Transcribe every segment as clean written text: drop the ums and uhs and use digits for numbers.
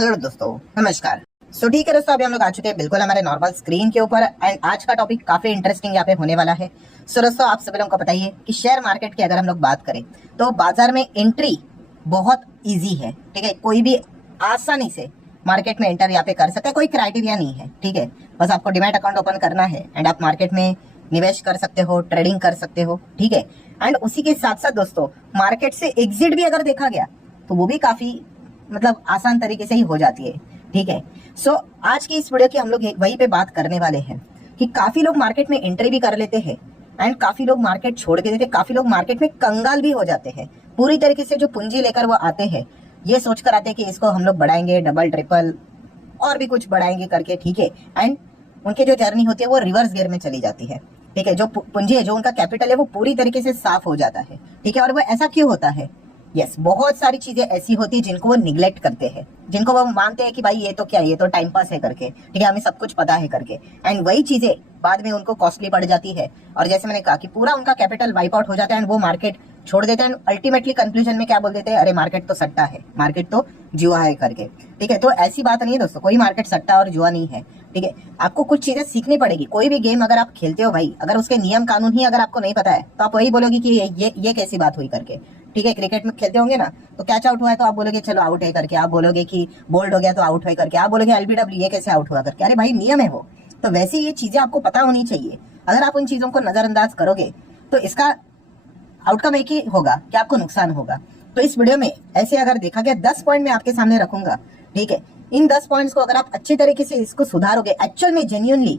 Hello दोस्तों, नमस्कार। ठीक है दोस्तों, अभी हम लोग आ चुके हैं बिल्कुल हमारे नॉर्मल स्क्रीन के ऊपर एंड आज का टॉपिक काफी इंटरेस्टिंग यहाँ पे होने वाला है। दोस्तों, आप सभी लोगों को पता ही है कि शेयर मार्केट की अगर हम लोग बात करें तो बाजार में एंट्री बहुत ईजी है। ठीक है, कोई भी आसानी से मार्केट में एंटर यहाँ पे कर सकता है, कोई क्राइटेरिया नहीं है। ठीक है, बस आपको डीमैट अकाउंट ओपन करना है एंड आप मार्केट में निवेश कर सकते हो, ट्रेडिंग कर सकते हो। ठीक है, एंड उसी के साथ साथ दोस्तों मार्केट से एग्जिट भी अगर देखा गया तो वो भी काफी आसान तरीके से ही हो जाती है। ठीक है, आज की इस वीडियो की हम लोग वही पे बात करने वाले हैं कि काफी लोग मार्केट में एंट्री भी कर लेते हैं एंड काफी लोग मार्केट छोड़ के देते हैं, काफी लोग मार्केट में कंगाल भी हो जाते हैं। पूरी तरीके से जो पूंजी लेकर वो आते हैं, ये सोचकर आते हैं कि इसको हम लोग बढ़ाएंगे, डबल ट्रिपल और भी कुछ बढ़ाएंगे करके। ठीक है, एंड उनकी जो जर्नी होती है वो रिवर्स गियर में चली जाती है। ठीक है, जो पूंजी है, जो उनका कैपिटल है, वो पूरी तरीके से साफ हो जाता है। ठीक है, और वो ऐसा क्यों होता है? यस, बहुत सारी चीजें ऐसी होती है जिनको वो निगलेक्ट करते हैं, जिनको वो मानते हैं कि भाई ये तो क्या है, ये तो टाइम पास है करके। ठीक है, हमें सब कुछ पता है करके, एंड वही चीजें बाद में उनको कॉस्टली पड़ जाती है। और जैसे मैंने कहा कि पूरा उनका कैपिटल वाइप आउट हो जाता है एंड वो मार्केट छोड़ देते हैं। अल्टीमेटली कंक्लूजन में क्या बोल देते हैं? अरे मार्केट तो सट्टा है, मार्केट तो जुआ है करके। ठीक है, तो ऐसी बात नहीं है दोस्तों, कोई मार्केट सट्टा और जुआ नहीं है। ठीक है, आपको कुछ चीजें सीखनी पड़ेगी। कोई भी गेम अगर आप खेलते हो भाई, अगर उसके नियम कानून ही अगर आपको नहीं पता है तो आप वही बोलोगे कि ये कैसी बात हुई करके। ठीक है, क्रिकेट में खेलते होंगे ना, तो कैच आउट हुआ है तो आप बोलोगे चलो आउट है करके, आप बोलोगे कि बोल्ड हो गया तो आउट है करके, आप बोलोगे एलबीडब्ल्यू ये कैसे आउट हुआ करके। अरे भाई नियम है वो, तो वैसे ये चीजें आपको पता होनी चाहिए। अगर आप उन चीजों को नजरअंदाज करोगे तो इसका आउटकम एक ही होगा कि आपको नुकसान होगा। तो इस वीडियो में ऐसे अगर देखा गया 10 पॉइंट मैं आपके सामने रखूंगा। ठीक है, इन 10 पॉइंट्स को अगर आप अच्छे तरीके से इसको सुधारोगे एक्चुअल में, जेन्युइनली,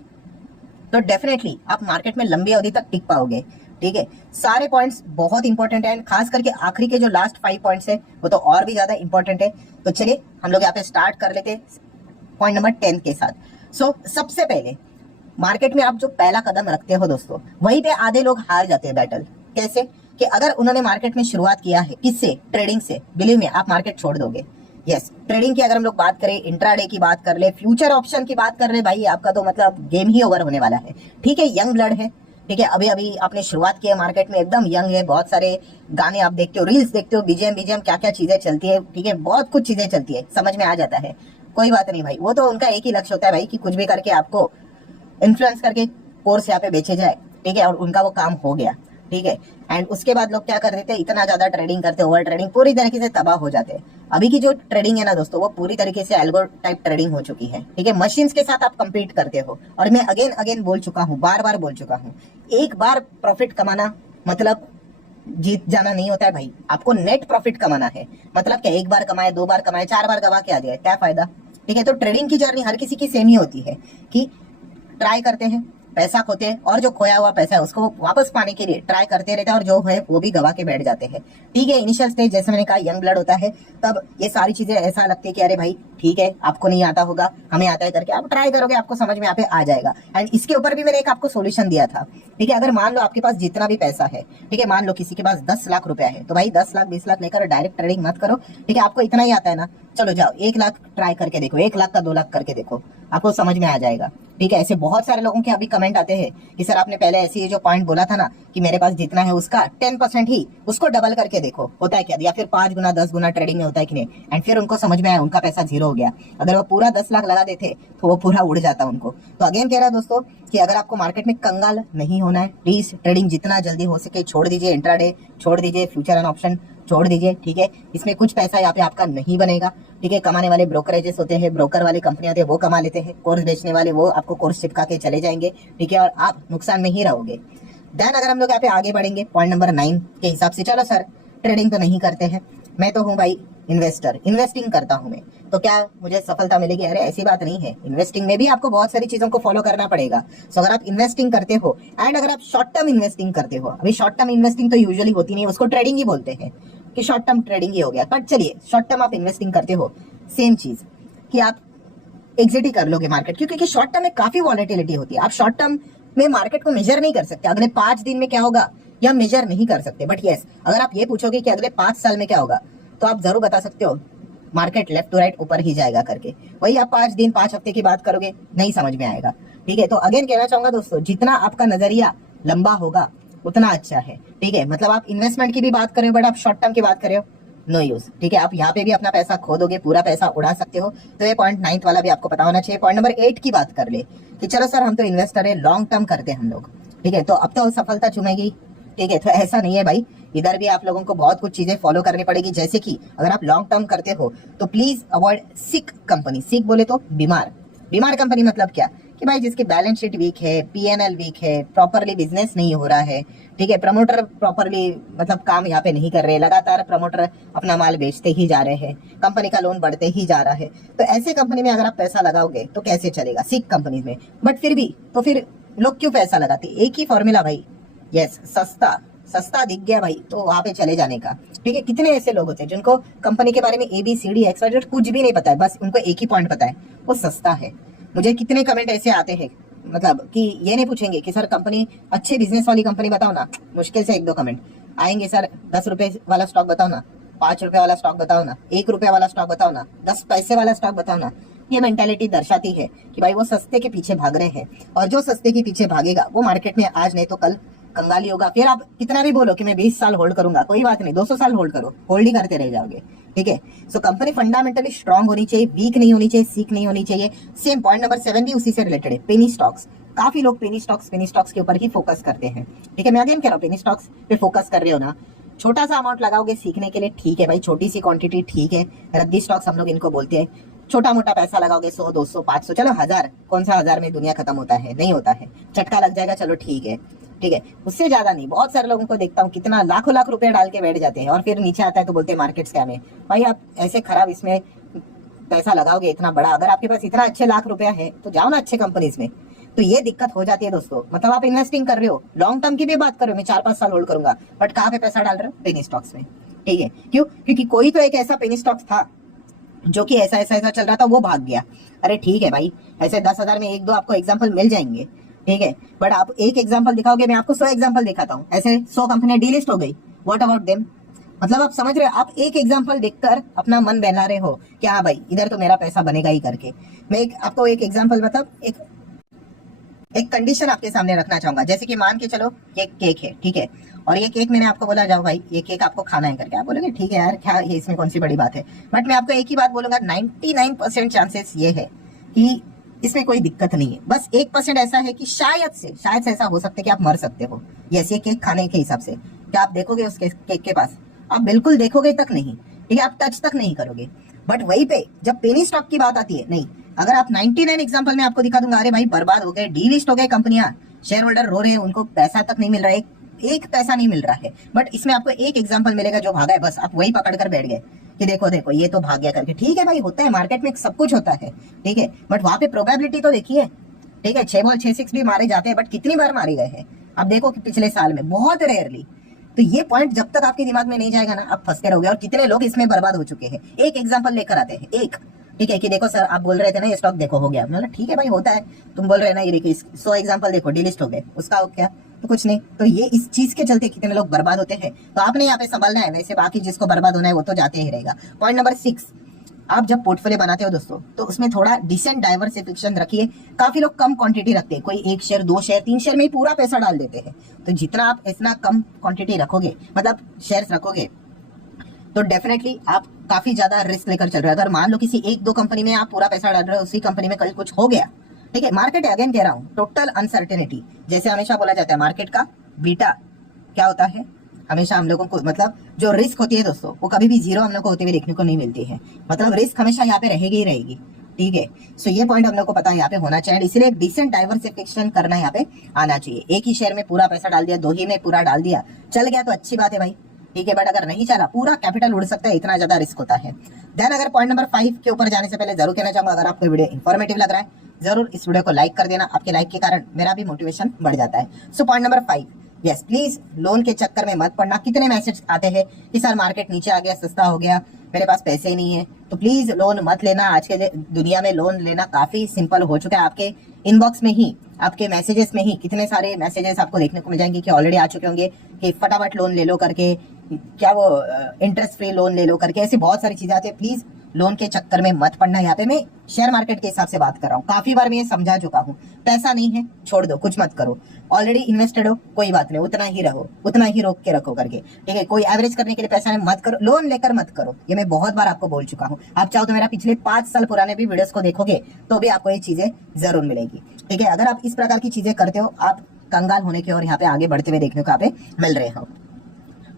तो डेफिनेटली आप मार्केट में लंबी अवधि तक टिक पाओगे। ठीक है, सारे पॉइंट्स बहुत इंपॉर्टेंट है, खास करके आखिरी के जो लास्ट 5 पॉइंट्स है वो तो और भी ज्यादा इंपॉर्टेंट है। तो चलिए हम लोग यहाँ पे स्टार्ट कर लेते हैं पॉइंट नंबर 10 के साथ। सबसे पहले मार्केट में आप जो पहला कदम रखते हो दोस्तों, वहीं पे आधे लोग हार जाते हैं बैटल। कैसे? कि अगर उन्होंने मार्केट में शुरुआत किया है किससे? ट्रेडिंग से, बिलीव में आप मार्केट छोड़ दोगे। यस, ट्रेडिंग की अगर हम लोग बात करें, इंट्राडे की बात कर ले, फ्यूचर ऑप्शन की बात कर ले, भाई आपका तो गेम ही ओवर होने वाला है। ठीक है, यंग ब्लड है। ठीक है, अभी अभी आपने शुरुआत की है मार्केट में, एकदम यंग है। बहुत सारे गाने आप देखते हो, रील्स देखते हो, बीजीएम क्या क्या चीजें चलती है। ठीक है, बहुत कुछ चीजें चलती है, समझ में आ जाता है। कोई बात नहीं भाई, वो तो उनका एक ही लक्ष्य होता है भाई कि कुछ भी करके आपको इन्फ्लुएंस करके कोर्स यहाँ पे बेचे जाए। ठीक है, और उनका वो काम हो गया। ठीक है, एंड उसके बाद लोग क्या कर देते हैं, इतना ज्यादा ट्रेडिंग करते, ओवर ट्रेडिंग, पूरी तरीके से तबाह हो जाते हैं। अभी की जो ट्रेडिंग है ना दोस्तों, वो पूरी तरीके से एल्गो टाइप ट्रेडिंग हो चुकी है। ठीक है, मशीन्स के साथ आप कंपीट करते हो। और मैं अगेन बोल चुका हूँ, बार बार बोल चुका हूँ, एक बार प्रॉफिट कमाना मतलब जीत जाना नहीं होता है भाई। आपको नेट प्रॉफिट कमाना है। मतलब क्या, एक बार कमाए, 2 बार कमाए, 4 बार गवा के आ जाए, क्या फायदा? ठीक है, तो ट्रेडिंग की जर्नी हर किसी की सेम ही होती है कि ट्राई करते हैं, पैसा खोते हैं, और जो खोया हुआ पैसा है उसको वापस पाने के लिए ट्राई करते रहते हैं, और जो है वो भी गवा के बैठ जाते हैं। ठीक है, इनिशियल स्टेज जैसे मैंने कहा यंग ब्लड होता है, तब ये सारी चीजें ऐसा लगती है कि अरे भाई ठीक है, आपको नहीं आता होगा, हमें आता है करके आप ट्राई करोगे, आपको समझ में यहाँ पे आ जाएगा। एंड इसके ऊपर भी मैंने एक आपको सोल्यूशन दिया था। ठीक है, अगर मान लो आपके पास जितना भी पैसा है, ठीक है, मान लो किसी के पास 10 लाख रुपया है, तो भाई 10 लाख 20 लाख लेकर डायरेक्ट ट्रेडिंग मत करो। ठीक है, आपको इतना ही आता है ना, चलो जाओ 1 लाख ट्राई करके देखो, 1 लाख का 2 लाख करके देखो, आपको समझ में आ जाएगा। ठीक है, ऐसे बहुत सारे लोगों के अभी कमेंट आते हैं कि सर आपने पहले ऐसे जो पॉइंट बोला था ना कि मेरे पास जितना है उसका 10% ही, उसको डबल करके देखो होता है क्या, या फिर 5 गुना 10 गुना ट्रेडिंग में होता है कि नहीं। एंड फिर उनको समझ में आया, उनका पैसा 0 हो गया। अगर वो पूरा 10 लाख लगा देते तो वो पूरा उड़ जाता उनको। तो अगेन कह रहा है दोस्तों कि अगर आपको मार्केट में कंगाल नहीं होना है, प्लीज ट्रेडिंग जितना जल्दी हो सके छोड़ दीजिए, इंट्राडे छोड़ दीजिए, फ्यूचर एंड ऑप्शन छोड़ दीजिए। ठीक है, इसमें कुछ पैसा यहाँ पे आपका नहीं बनेगा। ठीक है, कमाने वाले ब्रोकरेजेस होते हैं, ब्रोकर वाली कंपनियां होती है, वो कमा लेते हैं, कोर्स बेचने वाले वो आपको कोर्स चिपका के चले जाएंगे। ठीक है, और आप नुकसान में ही रहोगे। देन अगर हम लोग यहाँ पे आगे बढ़ेंगे पॉइंट नंबर 9 के हिसाब से, चलो सर ट्रेडिंग तो नहीं करते हैं, मैं तो हूँ भाई इन्वेस्टर, इन्वेस्टिंग करता हूँ मैं, तो क्या मुझे सफलता मिलेगी? अरे ऐसी बात नहीं है, इन्वेस्टिंग में भी आपको बहुत सारी चीजों को फॉलो करना पड़ेगा। सो अगर आप इन्वेस्टिंग करते हो एंड अगर आप शॉर्ट टर्म इन्वेस्टिंग करते हो, अभी शॉर्ट टर्म इन्वेस्टिंग तो यूजुअली होती नहीं, उसको ट्रेडिंग ही बोलते हैं कि शॉर्ट टर्म ट्रेडिंग ही हो गया। बट चलिए, शॉर्ट टर्म आप इन्वेस्टिंग करते हो, सेम चीज कि आप एग्जिट ही कर लोगे मार्केट, क्योंकि शॉर्ट टर्म में काफी वॉलेटिलिटी होती है। आप शॉर्ट टर्म में मार्केट को मेजर नहीं कर सकते, अगले 5 दिन में क्या होगा या मेजर नहीं कर सकते। बट यस, अगर आप ये पूछोगे कि अगले 5 साल में क्या होगा, तो आप जरूर बता सकते हो मार्केट लेफ्ट टू राइट ऊपर ही जाएगा करके। वही आप 5 दिन 5 हफ्ते की बात करोगे, नहीं समझ में आएगा। ठीक है, तो अगेन कहना चाहूंगा दोस्तों, जितना आपका नजरिया लंबा होगा उतना अच्छा है। ठीक है, मतलब आप इन्वेस्टमेंट की भी बात कर रहे हो, बट आप शॉर्ट टर्म की बात कर रहे हो, नो यूज। ठीक है, आप यहाँ पे भी अपना पैसा खो दोगे, पूरा पैसा उड़ा सकते हो। तो ये पॉइंट 9 वाला भी आपको पता होना चाहिए। पॉइंट नंबर 8 की बात कर ले कि चलो सर हम तो इन्वेस्टर है, लॉन्ग टर्म करते हैं हम लोग, ठीक है, तो अब तो सफलता चुमेगी। ठीक है, तो ऐसा नहीं है भाई, इधर भी आप लोगों को बहुत कुछ चीजें फॉलो करनी पड़ेगी। जैसे कि अगर आप लॉन्ग टर्म करते हो तो प्लीज अवॉइड सिक कंपनी। सिक बोले तो बीमार, बीमार कंपनी मतलब क्या कि भाई जिसकी बैलेंस शीट वीक है, पीएनएल वीक है, प्रॉपरली बिजनेस नहीं हो रहा है, ठीक है, प्रमोटर प्रॉपरली मतलब काम यहाँ पे नहीं कर रहे, लगातार प्रमोटर अपना माल बेचते ही जा रहे हैं, कंपनी का लोन बढ़ते ही जा रहा है, तो ऐसे कंपनी में अगर आप पैसा लगाओगे तो कैसे चलेगा, सिक कंपनी में। बट फिर भी तो फिर लोग क्यों पैसा लगाते, एक ही फॉर्मूला भाई, यस, सस्ता, सस्ता दिख गया भाई तो वहां पे चले जाने का। ठीक है, कितने ऐसे लोग होते हैं जिनको कंपनी के बारे में ABCD XYZ कुछ भी नहीं पता है, बस उनको एक ही पॉइंट पता है, वो सस्ता है। मुझे कितने कमेंट ऐसे आते हैं मतलब कि ये नहीं पूछेंगे कि सर कंपनी अच्छे बिजनेस वाली कंपनी बताओ ना, मुश्किल से 1-2 कमेंट आएंगे, सर 10 रुपए वाला स्टॉक बताओ ना, 5 रुपए वाला स्टॉक बताओ ना, 1 रुपए वाला स्टॉक बताओ ना, 10 पैसे वाला स्टॉक बताओ ना। ये मेंटालिटी दर्शाती है कि भाई वो सस्ते के पीछे भाग रहे हैं, और जो सस्ते के पीछे भागेगा वो मार्केट में आज नहीं तो कल कंगाली होगा। फिर आप कितना भी बोलो कि मैं 20 साल होल्ड करूंगा, कोई बात नहीं, 200 साल होल्ड करो, होल्ड ही करते रह जाओगे। ठीक है, सो कंपनी फंडामेंटली स्ट्रांग होनी चाहिए, वीक नहीं होनी चाहिए, सीक नहीं होनी चाहिए। सेम पॉइंट नंबर 7 भी उसी से रिलेटेड है, पेनी स्टॉक्स। काफी लोग पेनी स्टॉक्स के ऊपर ही फोकस करते हैं। ठीक है, मैं अगेन कह रहा हूँ, पेनी स्टॉक्स पे फोकस कर रहे हो ना, छोटा सा अमाउंट लगाओगे सीखने के लिए, ठीक है भाई, छोटी सी क्वांटिटी ठीक है, रद्दी स्टॉक्स हम लोग इनको बोलते हैं। छोटा मोटा पैसा लगाओगे 100, 200, 500, चलो 1000, कौन सा 1000 में दुनिया खत्म होता है, नहीं होता है, झटका लग जाएगा, चलो ठीक है। ठीक है, उससे ज्यादा नहीं। बहुत सारे लोगों को देखता हूँ कितना लाखों लाख रुपए डाल के बैठ जाते हैं और फिर नीचे आता है तो बोलते हैं मार्केट स्कैम है। भाई आप ऐसे खराब इसमें पैसा लगाओगे इतना बड़ा, अगर आपके पास इतना अच्छे लाख रुपया है तो जाओ ना अच्छे कंपनीज में। तो ये दिक्कत हो जाती है दोस्तों, मतलब आप इन्वेस्टिंग कर रहे हो, लॉन्ग टर्म की भी बात कर रहे हो, मैं 4-5 साल होल्ड करूंगा, बट कहाँ पे पैसा डाल रहे हो, पेनी स्टॉक्स में। ठीक है, क्यों, क्योंकि कोई तो एक ऐसा पेनी स्टॉक्स था जो कि ऐसा ऐसा ऐसा चल रहा था, वो भाग गया। अरे ठीक है भाई, ऐसे 10,000 में 1-2 आपको एग्जाम्पल मिल जाएंगे, ठीक है, बट आप एक एग्जाम्पल दिखाओगे, मैं आपको 100 एग्जाम्पल दिखाता हूँ, ऐसे 100 कंपनियां डीलिस्ट हो गई, व्हाट अबाउट देम। मतलब आप समझ रहे हो, आप एक एग्जाम्पल देखकर अपना मन बहला रहे हो कि हाँ भाई इधर तो मेरा पैसा बनेगा ही करके। मैं आपको एक एग्जाम्पल मतलब एक कंडीशन आपके सामने रखना चाहूंगा। जैसे कि मान के चलो ये केक है, ठीक है, और ये केक मैंने आपको बोला जाओ भाई ये केक आपको खाना है करके, आप बोलोगे ठीक है यार क्या ये, इसमें कौन सी बड़ी बात है। बट मैं आपको एक ही बात बोलूंगा, 99% चांसेस ये है कि इसमें कोई दिक्कत नहीं है, बस 1% ऐसा है कि शायद से ऐसा हो सकता है कि आप मर सकते हो। यस, ये केक खाने के हिसाब से क्या आप देखोगे उस केक के पास, आप बिल्कुल देखोगे तक नहीं, ठीक है, आप टच तक नहीं करोगे। बट वहीं पे जब पेनी स्टॉक की बात आती है, नहीं, अगर आप 99 एग्जांपल में आपको दिखा दूंगा, अरे भाई बर्बाद हो गए, डीलिस्ट हो गए कंपनियां, शेयर होल्डर रो रहे हैं, उनको पैसा तक नहीं मिल रहा है, एक पैसा नहीं मिल रहा है, बट इसमें आपको एक एग्जांपल मिलेगा जो भागा है, बस आप वही पकड़ कर बैठ गए कि देखो देखो ये तो भाग गया करके। ठीक है भाई, होता है, मार्केट में सब कुछ होता है, ठीक है, बट वहां पे प्रोबेबिलिटी तो देखिए। ठीक है, 6 बॉल 6 6 भी मारे जाते हैं, बट कितनी बार मारे गए हैं आप देखो कि पिछले साल में, बहुत रेयरली। तो ये पॉइंट जब तक आपके दिमाग में नहीं जाएगा ना, आप फंसते रहोगे। और कितने लोग इसमें बर्बाद हो चुके हैं, एक एग्जांपल लेकर आते हैं, एक, ठीक है, कि देखो सर आप बोल रहे थे ना ये स्टॉक देखो हो गया, मतलब ठीक है भाई होता है, तुम बोल रहे हैं ना ये देखिए 100 एग्जांपल देखो डीलिस्ट हो गए, उसका हो क्या, तो कुछ नहीं। तो ये इस चीज के चलते कितने लोग बर्बाद होते हैं, तो आपने यहाँ पे संभालना है, वैसे बाकी जिसको बर्बाद होना है वो तो जाते ही रहेगा। पॉइंट नंबर 6, आप जब पोर्टफोलियो बनाते हो दोस्तों तो उसमें थोड़ा डिसेंट डाइवर्सिफिकेशन रखिए। काफी लोग कम क्वांटिटी रखते हैं, कोई 1 शेयर 2 शेयर 3 शेयर में ही पूरा पैसा डाल देते हैं। तो जितना आप इतना कम क्वांटिटी रखोगे, मतलब शेयर्स रखोगे, तो डेफिनेटली आप काफी ज्यादा रिस्क लेकर चल रहे हो। अगर मान लो किसी 1-2 कंपनी में आप पूरा पैसा डाल रहे हो, उसी कंपनी में कल कुछ हो गया, ठीक है, मार्केट अगेन कह रहा हूँ, टोटल अनसर्टेनिटी, जैसे हमेशा बोला जाता है मार्केट का बीटा क्या होता है, हमेशा हम लोगों को मतलब जो रिस्क होती है दोस्तों वो कभी भी 0 हम लोग को होते हुए देखने को नहीं मिलती है, मतलब रिस्क हमेशा यहाँ पे रहेगी ही रहेगी। ठीक है, सो ये पॉइंट हम लोग को पता है यहाँ पे होना चाहिए, इसलिए एक डिसेंट डाइवर्सिफिकेशन करना यहाँ पे आना चाहिए। एक ही शेयर में पूरा पैसा डाल दिया, 2 ही में पूरा डाल दिया, चल गया तो अच्छी बात है भाई, ठीक है, बट अगर नहीं चला पूरा कैपिटल उड़ सकता है, इतना ज्यादा रिस्क होता है। देन अगर पॉइंट नंबर 5 के ऊपर जाने से पहले जरूर कहना चाहूंगा, अगर आपको वीडियो इन्फॉर्मेटिव लग रहा है जरूर इस वीडियो को लाइक कर देना, आपके लाइक के कारण मेरा भी मोटिवेशन बढ़ जाता है। So point number 5, yes, please loan के चक्कर में मत पड़ना। कितने मैसेज आते हैं कि सर मार्केट नीचे आ गया, सस्ता हो गया, मेरे पास पैसे नहीं है, तो प्लीज लोन मत लेना। आज के दुनिया में लोन लेना काफी सिंपल हो चुका है, आपके इनबॉक्स में ही, आपके मैसेजेस में ही कितने सारे मैसेजेस आपको देखने को मिल जाएंगे कि ऑलरेडी आ चुके होंगे कि फटाफट लोन ले लो करके, क्या वो इंटरेस्ट फ्री लोन ले लो करके, ऐसी बहुत सारी चीजें आती है। प्लीज लोन के चक्कर में मत पड़ना। यहाँ पे मैं शेयर मार्केट के हिसाब से बात कर रहा हूँ, काफी बार मैं ये समझा चुका हूँ। पैसा नहीं है छोड़ दो, कुछ मत करो, ऑलरेडी इन्वेस्टेड हो कोई बात नहीं, उतना ही रहो, उतना ही रोक के रखो करके, ठीक है। कोई एवरेज करने के लिए पैसा नहीं, मत करो, लोन लेकर मत करो, ये मैं बहुत बार आपको बोल चुका हूँ। आप चाहो तो मेरा पिछले 5 साल पुराने भी वीडियोस को देखोगे तो भी आपको ये चीजें जरूर मिलेगी, ठीक है। अगर आप इस प्रकार की चीजें करते हो, आप कंगाल होने की और यहाँ पे आगे बढ़ते हुए देखने को यहाँ पे मिल रहे हो।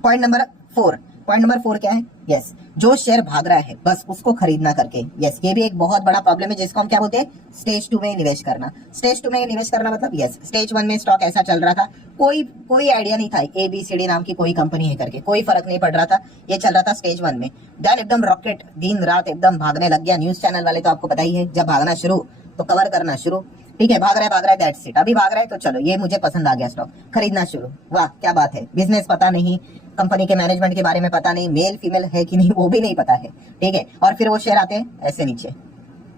पॉइंट नंबर 4 क्या है? यस, जो शेयर भाग रहा है बस उसको खरीदना करके। यस, ये भी एक बहुत बड़ा प्रॉब्लम है जिसको हम क्या बोलते हैं? स्टेज 2 में निवेश करना। स्टेज 2 में निवेश करना मतलब यस, स्टेज 1 में स्टॉक ऐसा चल रहा था, कोई आइडिया नहीं था ABCD नाम की कोई कंपनी है करके, कोई फर्क नहीं पड़ रहा था, ये चल रहा था स्टेज 1 में। देन एकदम रॉकेट दिन रात एकदम भागने लग गया। न्यूज चैनल वाले तो आपको पता ही है, जब भागना शुरू तो कवर करना शुरू, ठीक है। भाग रहा है दैट्स इट। अभी भाग रहा है तो चलो ये मुझे पसंद आ गया स्टॉक, खरीदना शुरू। वाह क्या बात है, बिजनेस पता नहीं, कंपनी के मैनेजमेंट के बारे में पता नहीं, मेल फीमेल है कि नहीं वो भी नहीं पता है, ठीक है। और फिर वो शेयर आते हैं ऐसे नीचे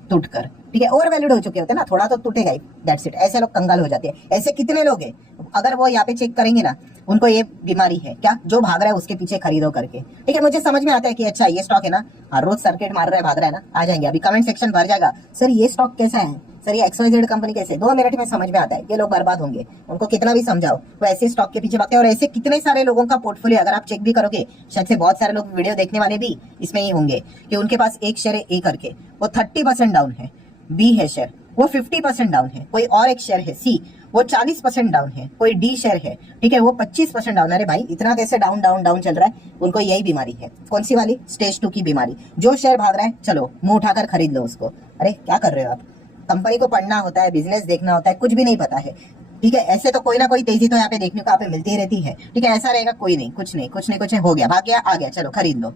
टूट कर, ठीक है, ओवर वैल्यूड हो चुके होते हैं ना, थोड़ा तो टूटेगा ही, दैट्स इट। ऐसे लोग कंगाल हो जाते हैं। ऐसे कितने लोग हैं, अगर वो यहाँ पे चेक करेंगे ना, उनको ये बीमारी है क्या, जो भाग रहा है उसके पीछे खरीदो करके, ठीक है। मुझे समझ में आता है कि अच्छा ये स्टॉक है ना, हर रोज सर्किट मार रहा है, भाग रहा है ना, आ जाएंगे अभी कमेंट सेक्शन भर जाएगा, सर ये स्टॉक कैसा है, सर ये XYZ कंपनी कैसे, 2 मिनट में समझ में आता है। ये लोग बर्बाद होंगे, उनको कितना भी समझाओ वो ऐसे स्टॉक के पीछे भागते हैं। और ऐसे कितने सारे लोगों का पोर्टफोलियो अगर आप चेक भी करोगे, शायद से बहुत सारे लोग वीडियो देखने वाले भी इसमें ही होंगे कि उनके पास एक शेयर है A करके, वो 30% डाउन है, B है शेयर वो 50% डाउन है, कोई और एक शेयर है C वो 40% डाउन है, कोई D शेयर है, ठीक है, वो 25% डाउन। अरे भाई इतना कैसे डाउन डाउन डाउन चल रहा है? उनको यही बीमारी है। कौन सी वाली? स्टेज 2 की बीमारी। जो शेयर भाग रहा है चलो मुंह उठाकर खरीद लो उसको। अरे क्या कर रहे हो आप? कंपनी को पढ़ना होता है, बिजनेस देखना होता है, कुछ भी नहीं पता है, ठीक है। ऐसे तो कोई ना कोई तेजी तो यहाँ पे देखने को यहाँ पे मिलती ही रहती है, ठीक है। ऐसा रहेगा कोई नहीं, कुछ नहीं हो गया, भाग गया, आ गया, चलो खरीद लो,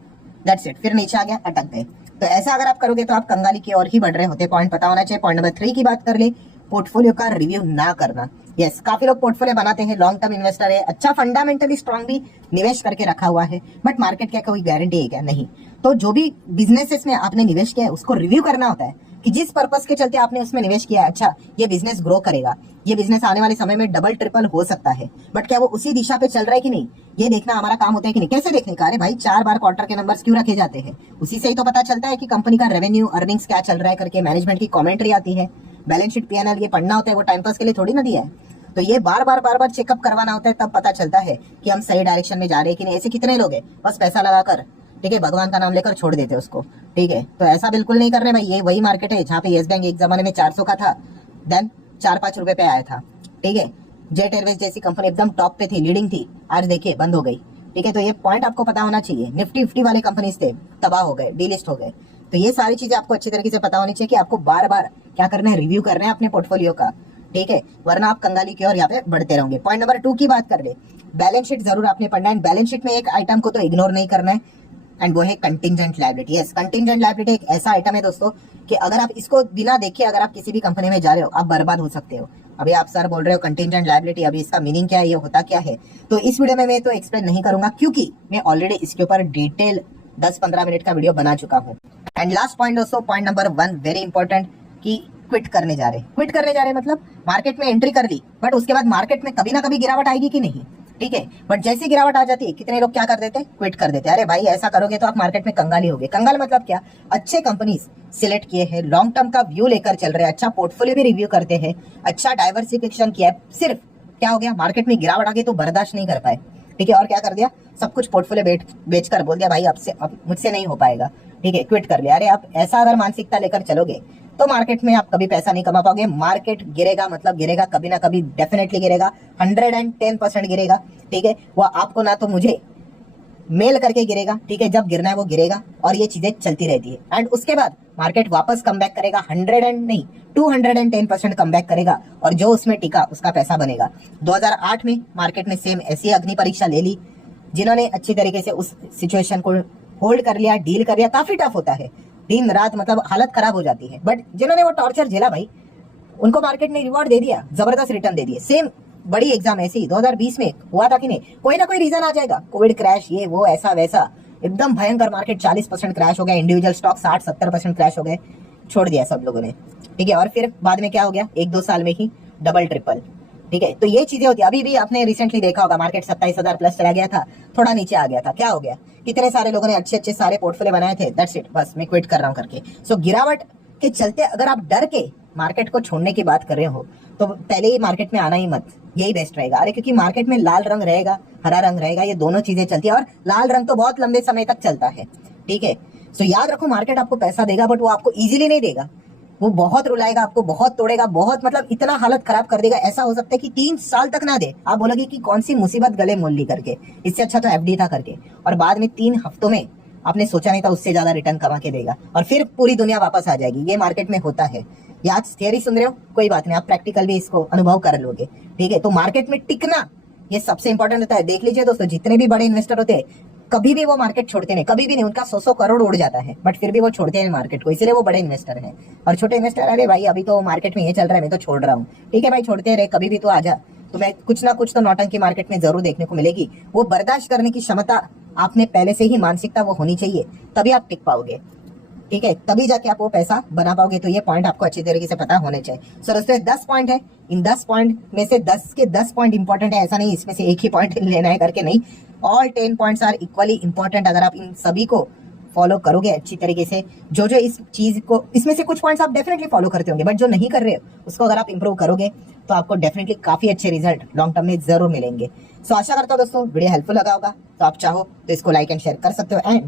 दैट्स इट। फिर नीचे आ गया, अटक गए। तो ऐसा अगर आप करोगे तो आप कंगाली की ओर ही बढ़ रहे होते। पॉइंट पता होना चाहिए। पॉइंट नंबर 3 की बात कर ले, पोर्टफोलियो का रिव्यू ना करना। यस, काफी लोग पोर्टफोलियो बनाते हैं, लॉन्ग टर्म इन्वेस्टर है, अच्छा फंडामेंटली स्ट्रॉन्ग भी निवेश करके रखा हुआ है, बट मार्केट क्या कोई गारंटी है क्या? नहीं। तो जो भी बिजनेसेस में आपने निवेश किया है उसको रिव्यू करना होता है कि जिस पर्पस के चलते आपने उसमें निवेश किया है, अच्छा ये बिजनेस ग्रो करेगा, ये बिजनेस आने वाले समय में डबल ट्रिपल हो सकता है, बट क्या वो उसी दिशा पे चल रहा है कि नहीं, ये देखना हमारा काम होता है कि नहीं। कैसे देखने का? अरे भाई 4 बार क्वार्टर के नंबर्स क्यों रखे जाते हैं? उसी से ही तो पता चलता है कि कंपनी का रेवेन्यू अर्निंग्स क्या चल रहा है करके, मैनेजमेंट की कमेंट्री आती है, बैलेंस शीट PNL ये पढ़ना होता है, वो टाइम पास के लिए थोड़ी ना दिया है। तो ये बार बार चेकअप करवाना होता है, तब पता चलता है कि हम सही डायरेक्शन में जा रहे हैं कि नहीं। ऐसे कितने लोग हैं बस पैसा लगाकर, ठीक है, भगवान का नाम लेकर छोड़ देते उसको, ठीक है। तो ऐसा बिल्कुल नहीं कर रहे भाई। ये वही मार्केट है जहाँ पे येस बैंक एक जमाने में 400 का था, देन 4-5 रुपए पे आया था, ठीक है। जेट एयरवेज जैसी कंपनी एकदम टॉप पे थी, लीडिंग थी, आज देखिए बंद हो गई, ठीक है। तो ये पॉइंट आपको पता होना चाहिए। निफ्टी 50 वाले कंपनीज थे, तबाह हो गए, डीलिस्ट हो गए। तो ये सारी चीजें आपको अच्छी तरीके से पता होनी चाहिए कि आपको बार बार क्या करना है, रिव्यू करना है अपने पोर्टफोलियो का, ठीक है, वरना आप कंगाली की ओर यहाँ पे बढ़ते रहोगे। पॉइंट नंबर 2 की बात कर ले, बैलेंस शीट जरूर आपने पढ़ना है। बैलेंस शीट में एक आइटम को तो इग्नोर नहीं करना है, एंड वो है contingent liability. Yes, contingent liability एक ऐसा आइटम है दोस्तों कि अगर आप इसको बिना देखे अगर आप किसी भी कंपनी में जा रहे हो, आप बर्बाद हो सकते हो। अभी आप सर बोल रहे हो कंटिंजेंट लायबिलिटी, अभी इसका मीनिंग क्या है, ये होता क्या है, तो इस वीडियो में मैं तो एक्सप्लेन नहीं करूंगा क्योंकि मैं ऑलरेडी इसके ऊपर डिटेल 10-15 मिनट का वीडियो बना चुका हूँ। एंड लास्ट पॉइंट दोस्तों, पॉइंट नंबर 1 वेरी इंपॉर्टेंट, कि क्विट करने जा रहे मतलब मार्केट में एंट्री कर ली, बट उसके बाद मार्केट में कभी ना कभी गिरावट आएगी कि नहीं, ठीक है। बट जैसे गिरावट आ जाती है, कितने लोग क्या कर देते हैं, क्विट कर देते हैं। अरे भाई ऐसा करोगे तो आप मार्केट में कंगाली होगे। कंगाल मतलब क्या? अच्छे कंपनीज सिलेक्ट किए हैं, लॉन्ग टर्म का व्यू लेकर चल रहे हैं, अच्छा पोर्टफोलियो भी रिव्यू करते हैं, अच्छा डाइवर्सिफिकेशन किया है, सिर्फ क्या हो गया, मार्केट में गिरावट आ गई तो बर्दाश्त नहीं कर पाए, ठीक है, और क्या कर दिया, सब कुछ पोर्टफोलियो बेचकर बोल दिया भाई अब मुझसे नहीं हो पाएगा, ठीक है, क्विट कर लिया। अरे आप ऐसा अगर मानसिकता लेकर चलोगे तो मार्केट में आप कभी पैसा नहीं कमा पाओगे। मार्केट गिरेगा मतलब गिरेगा, कभी ना कभी डेफिनेटली गिरेगा, 110% गिरेगा, ठीक है। वो आपको ना तो मुझे मेल करके गिरेगा, ठीक है, जब गिरना है वो गिरेगा, और ये चीजें चलती रहती है। एंड उसके बाद मार्केट वापस कम बैक करेगा, 210% कम बैक करेगा, और जो उसमें टिका उसका पैसा बनेगा। 2008 में मार्केट ने सेम ऐसी अग्नि परीक्षा ले ली। जिन्होंने अच्छी तरीके से उस सिचुएशन को होल्ड कर लिया, डील कर लिया, काफी टफ होता है, दिन रात मतलब हालत खराब हो जाती है, बट जिन्होंने वो टॉर्चर झेला भाई, उनको मार्केट ने रिवॉर्ड दे दिया, जबरदस्त रिटर्न दे दिए। सेम बड़ी एग्जाम ऐसी 2020 में हुआ था कि नहीं, कोई ना कोई रीजन आ जाएगा, कोविड क्रैश, ये वो ऐसा वैसा, एकदम भयंकर मार्केट 40% क्रैश हो गया, इंडिविजुअल स्टॉक 60-70% क्रैश हो गए, छोड़ दिया सब लोगों ने, ठीक है। और फिर बाद में क्या हो गया, 1-2 साल में ही डबल ट्रिपल, ठीक है, तो ये चीजें होती है। अभी भी आपने रिसेंटली देखा होगा मार्केट 27,000 प्लस चला गया था, थोड़ा नीचे आ गया था, क्या हो गया, कितने सारे लोगों ने अच्छे अच्छे सारे पोर्टफोलियो बनाए थे, दैट्स इट, बस मैं क्विट कर रहा हूं करके। सो गिरावट के चलते अगर आप डर के मार्केट को छोड़ने की बात कर रहे हो तो पहले ही मार्केट में आना ही मत, यही बेस्ट रहेगा। अरे क्योंकि मार्केट में लाल रंग रहेगा, हरा रंग रहेगा, ये दोनों चीजें चलती है और लाल रंग तो बहुत लंबे समय तक चलता है, ठीक है। सो याद रखो मार्केट आपको पैसा देगा बट वो आपको इजीली नहीं देगा, वो बहुत रुलाएगा आपको, बहुत तोड़ेगा, बहुत मतलब इतना हालत खराब कर देगा, ऐसा हो सकता है कि 3 साल तक ना दे। आप बोलोगे कि कौन सी मुसीबत गले मोल ली करके, इससे अच्छा तो एफडी था करके, और बाद में 3 हफ्तों में आपने सोचा नहीं था उससे ज्यादा रिटर्न कमा के देगा और फिर पूरी दुनिया वापस आ जाएगी। ये मार्केट में होता है। या आज थियरी सुन रहे हो, कोई बात नहीं, आप प्रैक्टिकल भी इसको अनुभव कर लोगे, ठीक है। तो मार्केट में टिकना ये सबसे इंपॉर्टेंट होता है। देख लीजिए दोस्तों, जितने भी बड़े इन्वेस्टर होते हैं कभी भी वो मार्केट छोड़ते नहीं, कभी भी नहीं, उनका 100 करोड़ उड़ जाता है बट फिर भी वो छोड़ते हैं मार्केट को, इसलिए वो बड़े इन्वेस्टर हैं। और छोटे इन्वेस्टर, अरे भाई अभी तो मार्केट में ये चल रहा है, मैं तो छोड़ रहा हूँ, ठीक है भाई, छोड़ते रहे, कभी भी तो आ जा, तुम्हें कुछ ना कुछ तो नौटंकी मार्केट में जरूर देखने को मिलेगी। वो बर्दाश्त करने की क्षमता आप में पहले से ही मानसिकता वो होनी चाहिए, तभी आप टिक पाओगे, ठीक है, तभी जाके आप वो पैसा बना पाओगे। तो ये पॉइंट आपको अच्छी तरीके से पता होने चाहिए। सो दोस्तों 10 पॉइंट है, इन 10 पॉइंट में से 10 के 10 पॉइंट इंपॉर्टेंट है, ऐसा नहीं इसमें से एक ही पॉइंट लेना है करके, नहीं, all 10 points are equally important. अगर आप इन सभी को फॉलो करोगे अच्छी तरीके से, जो जो इस चीज को, इसमें से कुछ पॉइंट्स आप डेफिनेटली फॉलो करते होंगे बट जो नहीं कर रहे हो उसको अगर आप इंप्रूव करोगे तो आपको डेफिनेटली काफी अच्छे रिजल्ट लॉन्ग टर्म में जरूर मिलेंगे। सो आशा करता हूँ दोस्तों वीडियो हेल्पफुल लगा होगा, तो आप चाहो तो इसको लाइक एंड शेयर कर सकते हो। एंड